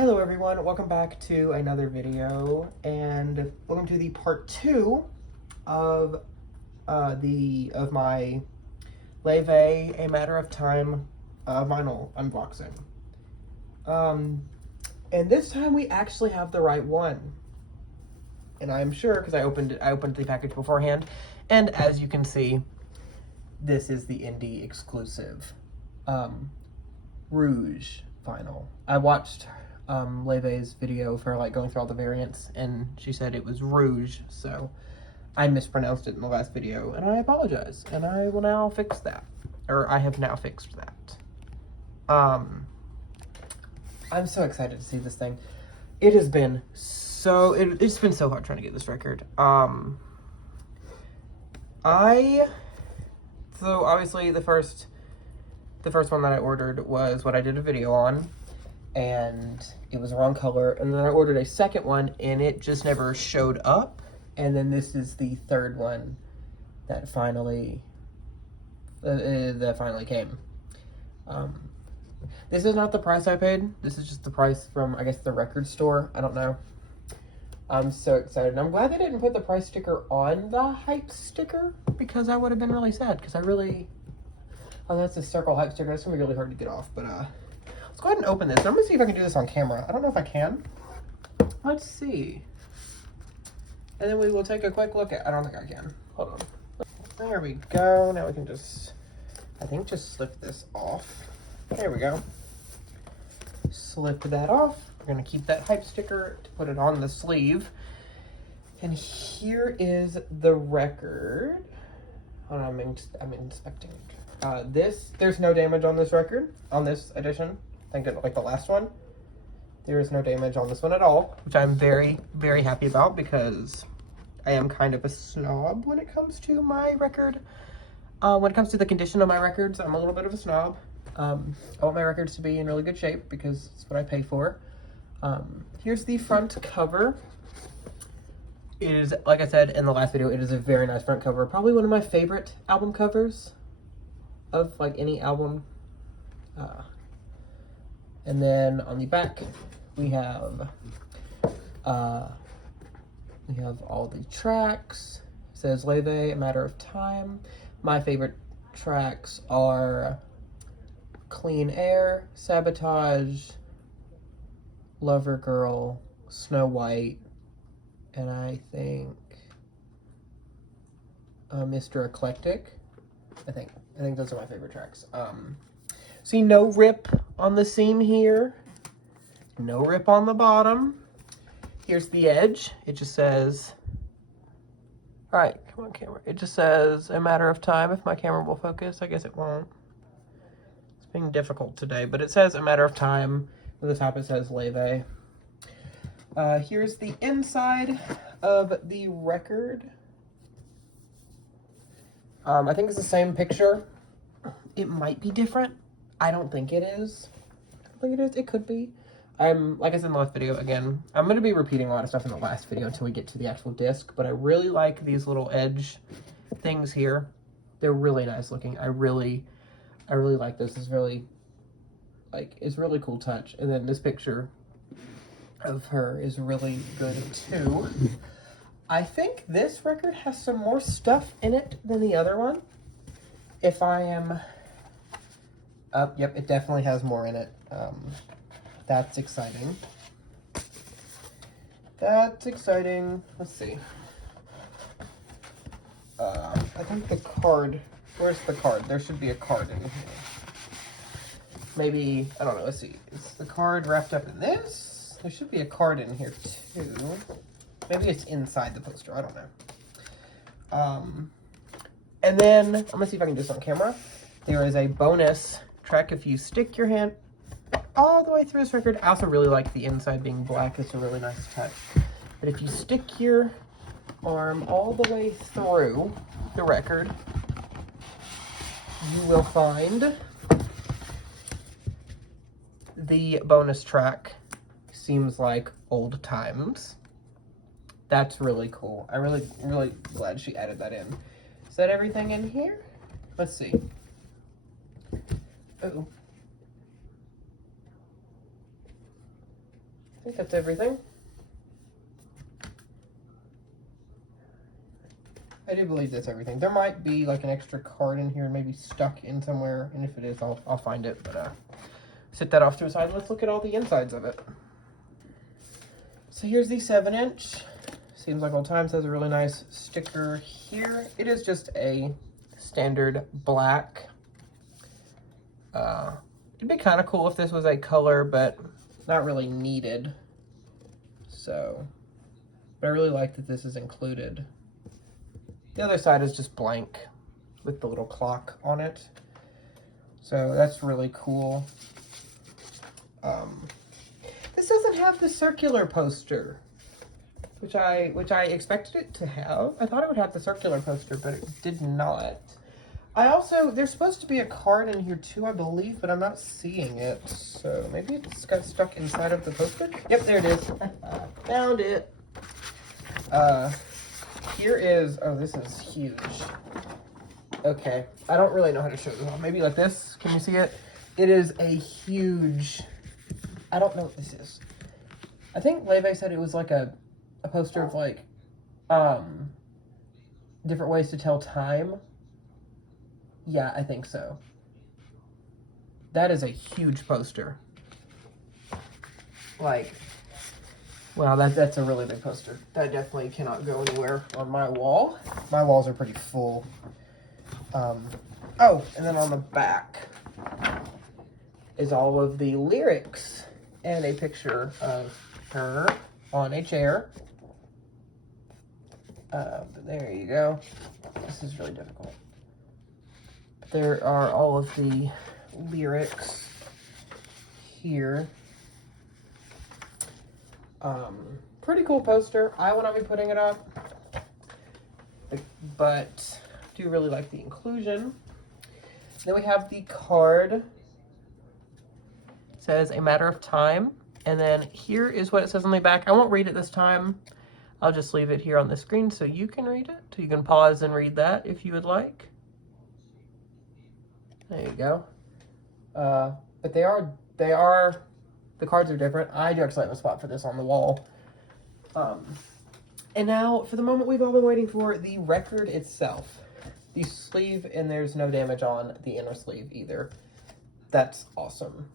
Hello everyone, welcome back to another video, and welcome to the part 2 of my Laufey A Matter of Time vinyl unboxing. And this time we actually have the right one. And I'm sure because I opened the package beforehand, and as you can see, this is the indie exclusive Rouge vinyl. I watched Laufey's video for like going through all the variants, and she said it was Rouge, so I mispronounced it in the last video, and I apologize, and I will now fix that, or I have now fixed that. I'm so excited to see this thing. It has been it's been so hard trying to get this record. So obviously the first one that I ordered was what I did a video on, and it was the wrong color, and then I ordered a second one and it just never showed up, and then this is the third one that finally came. This is not the price I paid. This is just the price from, I guess, the record store. I don't know. I'm so excited. I'm glad they didn't put the price sticker on the hype sticker, because I would have been really sad, because oh, that's a circle hype sticker. That's gonna be really hard to get off, but let's go ahead and open this. I'm gonna see if I can do this on camera. I don't know if I can. Let's see. And then we will take a quick look at, I don't think I can. Hold on. There we go. Now we can just, I think, just slip this off. There we go. Slip that off. We're gonna keep that hype sticker to put it on the sleeve. And here is the record. Hold on, I'm inspecting it. There's no damage on this record, on this edition. I think like the last one. There is no damage on this one at all, which I'm very, very happy about, because I am kind of a snob when it comes to my record. When it comes to the condition of my records, I'm a little bit of a snob. I want my records to be in really good shape, because it's what I pay for. Here's the front cover. It is, like I said in the last video, it is a very nice front cover. Probably one of my favorite album covers of like any album. And then on the back, we have all the tracks. It says Laufey, A Matter of Time. My favorite tracks are Clean Air, Sabotage, Lover Girl, Snow White, and I think Mr. Eclectic. I think those are my favorite tracks. See, no rip on the seam here. No rip on the bottom. Here's the edge. It just says, all right, come on camera. It just says A Matter of Time. If my camera will focus, I guess it won't. It's being difficult today, but it says A Matter of Time. At the top it says Laufey. Here's the inside of the record. I think it's the same picture. It might be different. I don't think it is. I don't think it is. It could be. Like I said in the last video, again, I'm going to be repeating a lot of stuff in the last video until we get to the actual disc, but I really like these little edge things here. They're really nice looking. I really like this. It's really cool touch. And then this picture of her is really good too. I think this record has some more stuff in it than the other one. If I am... yep, it definitely has more in it. That's exciting. That's exciting. Let's see. I think the card... Where's the card? There should be a card in here. Maybe... I don't know. Let's see. Is the card wrapped up in this? There should be a card in here, too. Maybe it's inside the poster. I don't know. And then... I'm going to see if I can do this on camera. There is a bonus track if you stick your hand all the way through this record. I also really like the inside being black. It's a really nice touch. But if you stick your arm all the way through the record, you will find the bonus track, Seems Like Old Times. That's really cool. I'm really glad she added that in. Is that everything in here? Let's see. Uh-oh. I think that's everything. I do believe that's everything. There might be like an extra card in here, maybe stuck in somewhere, and if it is, I'll find it. But set that off to a side. Let's look at all the insides of it. So here's the 7-inch. Seems like old times. Has a really nice sticker here. It is just a standard black. It'd be kind of cool if this was a color, but not really needed. So, but I really like that this is included. The other side is just blank with the little clock on it. So that's really cool. This doesn't have the circular poster, which I expected it to have. I thought it would have the circular poster, but it did not. There's supposed to be a card in here too, I believe, but I'm not seeing it. So maybe it's got stuck inside of the poster. Yep, there it is. Found it. Here is, oh, this is huge. Okay, I don't really know how to show this off. Maybe like this, can you see it? It is a huge, I don't know what this is. I think Laufey said it was like a poster of like, different ways to tell time. Yeah, I think so. That is a huge poster. Like, wow, that's a really big poster. That definitely cannot go anywhere on my wall. My walls are pretty full. Oh, and then on the back is all of the lyrics and a picture of her on a chair. But there you go. This is really difficult. There are all of the lyrics here. Pretty cool poster. I will not be putting it up, but do really like the inclusion. Then we have the card. It says a matter of time. And then here is what it says on the back. I won't read it this time. I'll just leave it here on the screen so you can read it. So you can pause and read that if you would like. There you go. But the cards are different. I do actually have a spot for this on the wall. And now, for the moment we've all been waiting for, the record itself. The sleeve, and there's no damage on the inner sleeve either. That's awesome.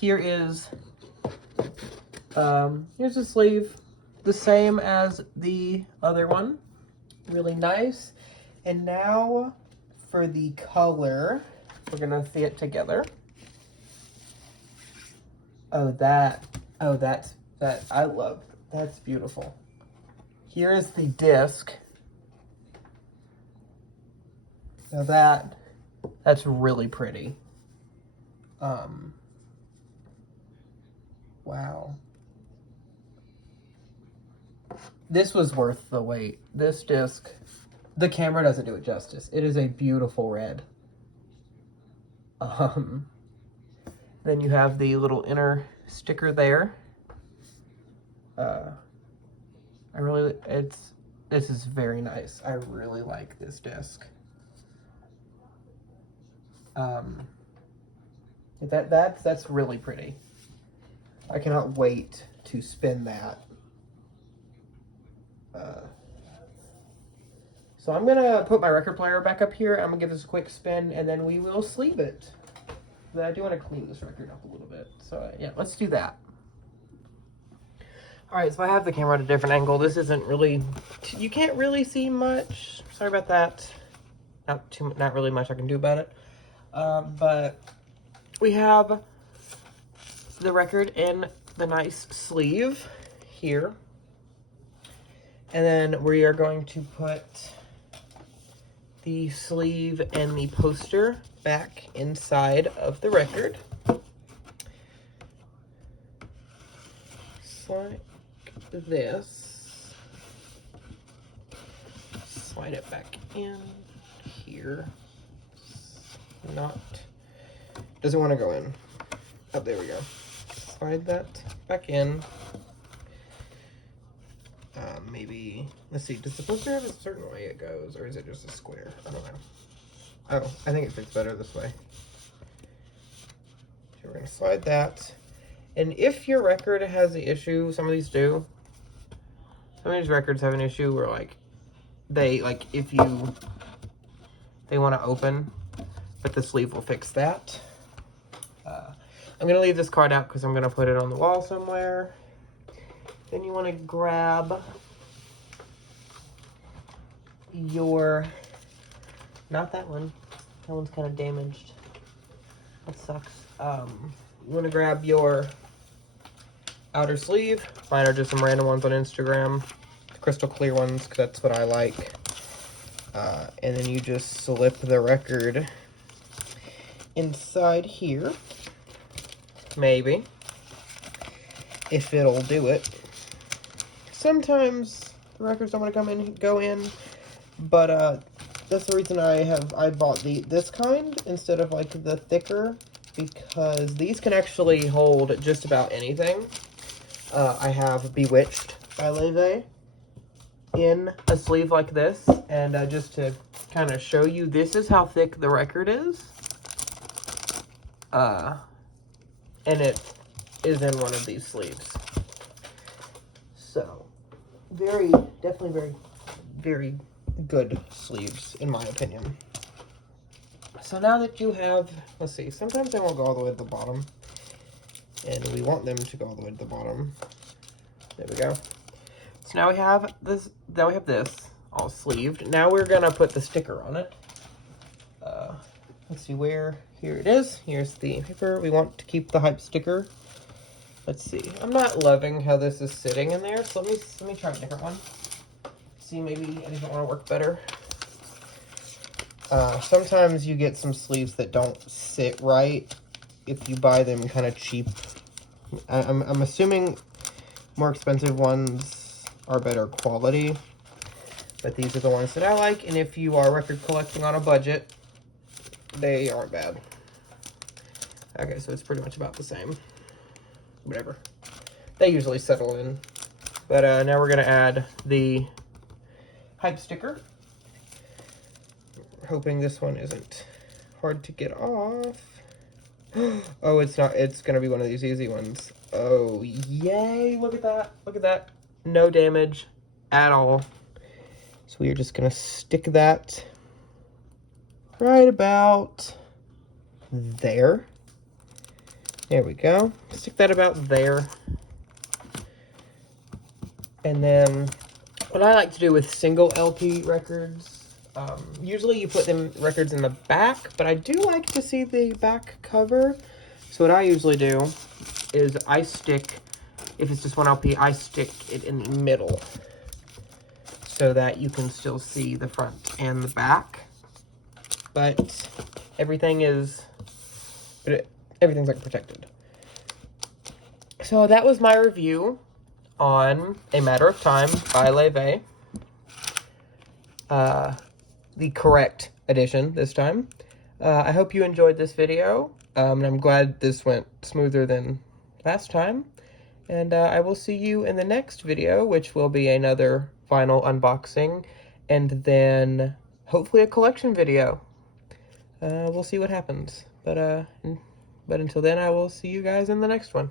Here's the sleeve. The same as the other one. Really nice. And now, for the color, we're gonna see it together. That's beautiful. Here is the disc. Now that's really pretty. Wow. This was worth the wait. This disc, the camera doesn't do it justice. It is a beautiful red. Then you have the little inner sticker there. This is very nice. I really like this disc. That's really pretty. I cannot wait to spin that. So I'm gonna put my record player back up here. I'm gonna give this a quick spin and then we will sleeve it. But I do want to clean this record up a little bit. So yeah, let's do that. All right, so I have the camera at a different angle. This isn't really, you can't really see much. Sorry about that. Not really much I can do about it. But we have the record in the nice sleeve here. And then we are going to put the sleeve and the poster back inside of the record. Just like this. Slide it back in here. Doesn't want to go in. Oh, there we go. Slide that back in. Maybe, let's see, does the poster have a certain way it goes, or is it just a square? I don't know. Oh, I think it fits better this way. So we're gonna slide that. And if your record has the issue, some of these do. Some of these records have an issue where like they want to open, but the sleeve will fix that. I'm gonna leave this card out because I'm gonna put it on the wall somewhere. Then you want to grab your, not that one. That one's kind of damaged. That sucks. You want to grab your outer sleeve. Mine are just some random ones on Instagram. The crystal clear ones, because that's what I like. And then you just slip the record inside here. Maybe. If it'll do it. Sometimes the records don't want to go in. But that's the reason I bought this kind instead of like the thicker, because these can actually hold just about anything. I have Bewitched by Laufey in a sleeve like this, and just to kind of show you, this is how thick the record is. And it is in one of these sleeves. So, definitely very good sleeves, in my opinion. So now that you have, let's see, sometimes they won't go all the way to the bottom, and we want them to go all the way to the bottom. There we go. So now we have this, all sleeved. Now we're gonna put the sticker on it. Let's see where, here it is. Here's the paper. We want to keep the hype sticker. Let's see. I'm not loving how this is sitting in there, so let me try a different one. See, maybe a different one will work better. Sometimes you get some sleeves that don't sit right if you buy them kind of cheap. I'm assuming more expensive ones are better quality, but these are the ones that I like, and if you are record collecting on a budget, they aren't bad. Okay, so it's pretty much about the same. Whatever. They usually settle in. But now we're going to add the hype sticker. Hoping this one isn't hard to get off. Oh, it's not. It's going to be one of these easy ones. Oh, yay. Look at that. Look at that. No damage at all. So we are just going to stick that right about there. There we go. Stick that about there. And then what I like to do with single LP records, usually you put them records in the back, but I do like to see the back cover. So what I usually do is I stick, if it's just one LP, I stick it in the middle so that you can still see the front and the back. But everything's like protected. So that was my review on A Matter of Time by Laufey. The correct edition this time. I hope you enjoyed this video. And I'm glad this went smoother than last time. And I will see you in the next video, which will be another vinyl unboxing. And then hopefully a collection video. We'll see what happens. But until then, I will see you guys in the next one.